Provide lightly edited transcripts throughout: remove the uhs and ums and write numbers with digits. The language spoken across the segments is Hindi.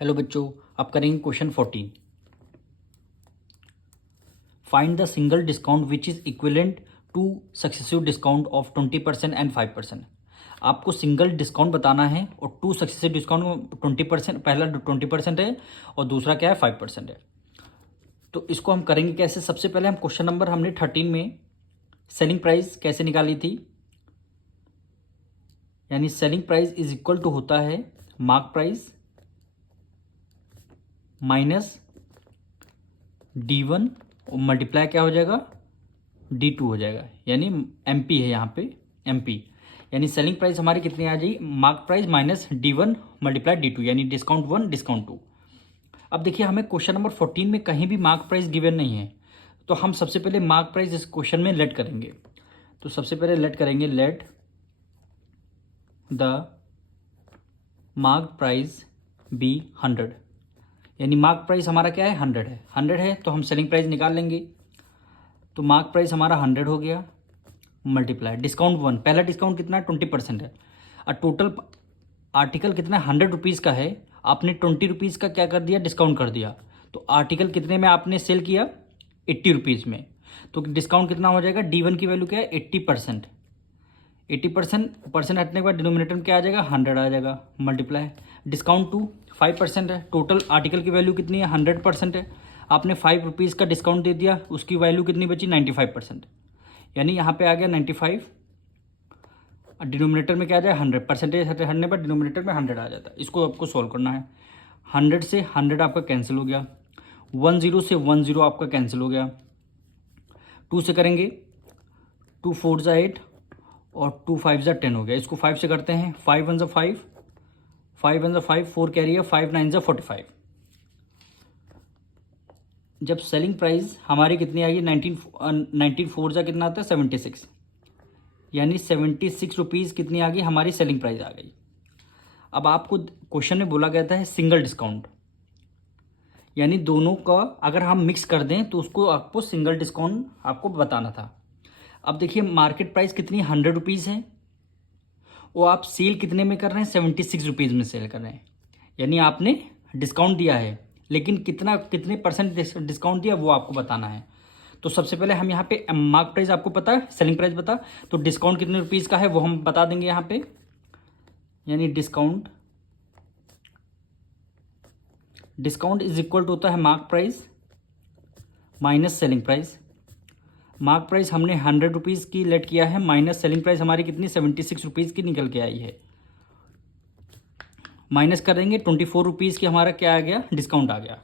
हेलो बच्चों, आप करेंगे question 14। Find the single discount which is equivalent two successive discount of 20% and 5%। आपको सिंगल डिस्काउंट बताना है और टू सक्सेसिव डिस्काउंट 20%, पहला 20% है और दूसरा क्या है 5% है। तो इसको हम करेंगे कैसे। सबसे पहले हम क्वेश्चन नंबर हमने 13 में सेलिंग प्राइस कैसे निकाली थी, यानी selling price is equal to होता है मार्क प्राइस माइनस D1 और मल्टीप्लाई क्या हो जाएगा D2 हो जाएगा, यानी MP है यहाँ पे MP, यानी सेलिंग प्राइस हमारी कितनी आ जाएगी mark price minus D1 multiply D2, यानी डिस्काउंट 1 डिस्काउंट 2। अब देखिए हमें क्वेश्चन नंबर 14 में कहीं भी मार्क प्राइस गिवन नहीं है, तो हम सबसे पहले मार्क प्राइस इस क्वेश्चन में लेट करेंगे। तो सबसे पहले लेट करेंगे let the mark price be 100, यानी मार्क प्राइस हमारा क्या है 100 है तो हम सेलिंग प्राइस निकाल लेंगे। तो मार्क प्राइस हमारा 100 हो गया मल्टीप्लाई डिस्काउंट 1, पहला डिस्काउंट कितना 20% है और टोटल आर्टिकल कितना 100 रुपीज़ का है, आपने 20 रुपीज़ का क्या कर दिया डिस्काउंट कर दिया, तो आर्टिकल कितने में आपने सेल किया 80 रुपीज़ में। तो डिस्काउंट कितना हो जाएगा D1 की वैल्यू क्या है 80%, 80% हटने के बाद डिनोमिनेटर में क्या आ जाएगा 100 आ जाएगा मल्टीप्लाई डिस्काउंट 2 5% है, टोटल आर्टिकल की वैल्यू कितनी है 100% है, आपने 5 रुपीज़ का डिस्काउंट दे दिया, उसकी वैल्यू कितनी बची 95%, यानी यहाँ पे आ गया 95 और डिनोमिनेटर में क्या आ जाए 100, परसेंटेज हटने पर डिनोमिनेटर में 100 आ जाता है। इसको आपको सॉल्व करना है। 100 से 100 आपका कैंसिल हो गया, 10 से 10 आपका कैंसिल हो गया, 2 से करेंगे 2 4 ज़ा 8 और 2 5 ज़ा 10 हो गया। इसको 5 से करते हैं 5 1 ज़ा 5, 5 1 ज़ा 5, 4 कैरी है 5 9 ज़ा 45। जब सेलिंग प्राइस हमारी कितनी आएगी 19 4 ज़ा कितना आता है 76, यानी 76 रुपीज़ कितनी आ गई हमारी सेलिंग प्राइस आ गई। अब आपको क्वेश्चन में बोला गया था सिंगल डिस्काउंट, यानी दोनों का अगर हम मिक्स कर दें तो उसको आपको सिंगल डिस्काउंट आपको बताना था। अब देखिए मार्केट प्राइस कितनी 100 रुपीज़ है और आप सेल कितने में कर रहे हैं 76 रुपीज़ में सेल कर रहे हैं, यानी आपने डिस्काउंट दिया है लेकिन कितने परसेंट डिस्काउंट दिया वो आपको बताना है। तो सबसे पहले हम यहाँ पे मार्क प्राइस आपको पता है, सेलिंग प्राइस पता, तो डिस्काउंट कितने रुपीज़ का है वो हम बता देंगे यहाँ पे, यानी डिस्काउंट इज इक्वल टू होता है mark price minus selling price. Mark price हमने 100 रुपीज़ की लेट किया है, माइनस सेलिंग प्राइस हमारी कितनी 76 रुपीज़ की निकल के आई है, माइनस करेंगे 24 रुपीज़ की हमारा क्या आ गया डिस्काउंट आ गया।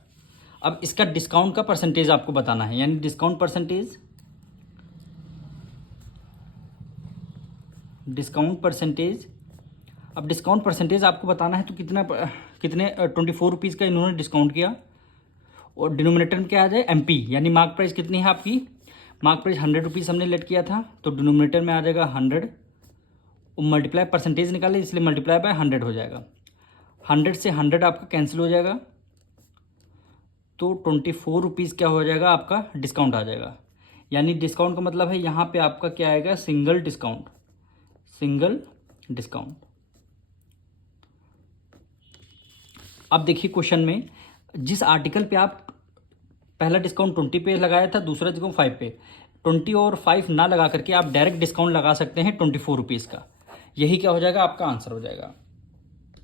अब इसका डिस्काउंट का परसेंटेज आपको बताना है, यानी डिस्काउंट परसेंटेज अब डिस्काउंट परसेंटेज आपको बताना है तो कितने 24 रुपीज़ का इन्होंने डिस्काउंट किया और डिनोमिनेटर में क्या आ जाए MP, यानी मार्क प्राइस कितनी है आपकी, मार्क प्राइस 100 रुपीज़ हमने लेट किया था तो डिनोमिनेटर में आ जाएगा 100 और मल्टीप्लाई परसेंटेज निकाले इसलिए मल्टीप्लाई बाय 100 हो जाएगा। 100 से 100 आपका कैंसिल हो जाएगा तो 24 रुपीज़ क्या हो जाएगा आपका डिस्काउंट आ जाएगा, यानी डिस्काउंट का मतलब है यहाँ पे आपका क्या आएगा सिंगल डिस्काउंट। अब देखिए क्वेश्चन में जिस आर्टिकल पे आप पहला डिस्काउंट 20 पे लगाया था, दूसरा डिस्काउंट 5 पे, 20 और 5 ना लगा करके आप डायरेक्ट डिस्काउंट लगा सकते हैं 24 रुपीज़ का, यही क्या हो जाएगा आपका आंसर हो जाएगा।